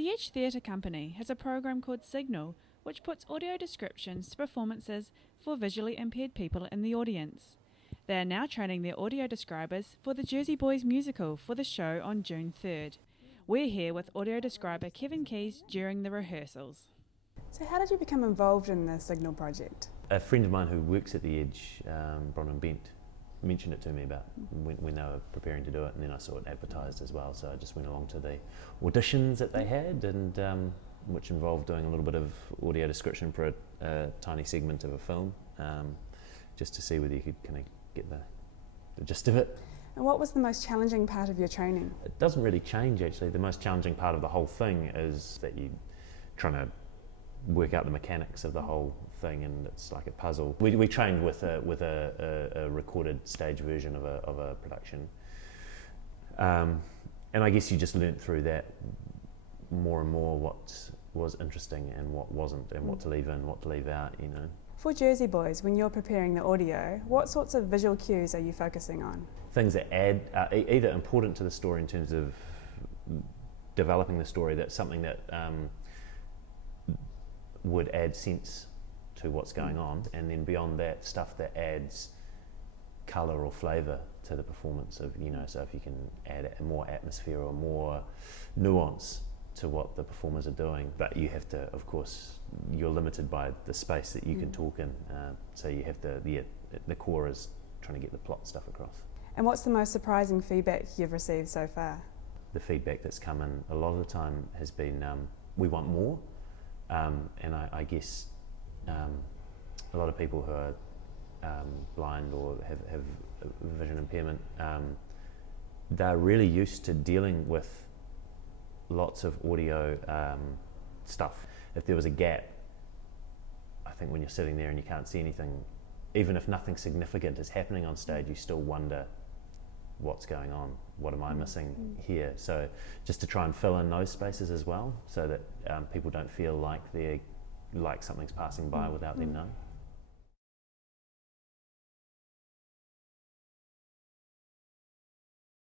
The Edge Theatre Company has a program called Signal, which puts audio descriptions to performances for visually impaired people in the audience. They are now training their audio describers for the Jersey Boys musical for the show on June 3rd. We're here with audio describer Kevin Keys during the rehearsals. So how did you become involved in the Signal project? A friend of mine who works at the Edge, Bronwyn Bent, mentioned it to me about when they were preparing to do it, and then I saw it advertised as well, so I just went along to the auditions that they had, and which involved doing a little bit of audio description for a tiny segment of a film, just to see whether you could kind of get the gist of it. And what was the most challenging part of your training? It doesn't really change actually. The most challenging part of the whole thing is that you're trying to work out the mechanics of the whole thing, and it's like a puzzle. We trained with a recorded stage version of a production, and I guess you just learnt through that more and more what was interesting and what wasn't, and what to leave in, what to leave out, you know. For Jersey Boys, when you're preparing the audio, what sorts of visual cues are you focusing on? Things that add, either important to the story in terms of developing the story, that's something that would add sense to what's going on, and then beyond that, stuff that adds colour or flavour to the performance of, you know, so if you can add more atmosphere or more nuance to what the performers are doing. But you have to, of course, you're limited by the space that you can talk in, so you have to, the core is trying to get the plot stuff across. And what's the most surprising feedback you've received so far? The feedback that's come in a lot of the time has been, we want more, and I guess a lot of people who are blind or have vision impairment, they're really used to dealing with lots of audio stuff. If there was a gap, I think when you're sitting there and you can't see anything, even if nothing significant is happening on stage, you still wonder what's going on, what am I missing here? So just to try and fill in those spaces as well, so that people don't feel like something's passing by without them knowing.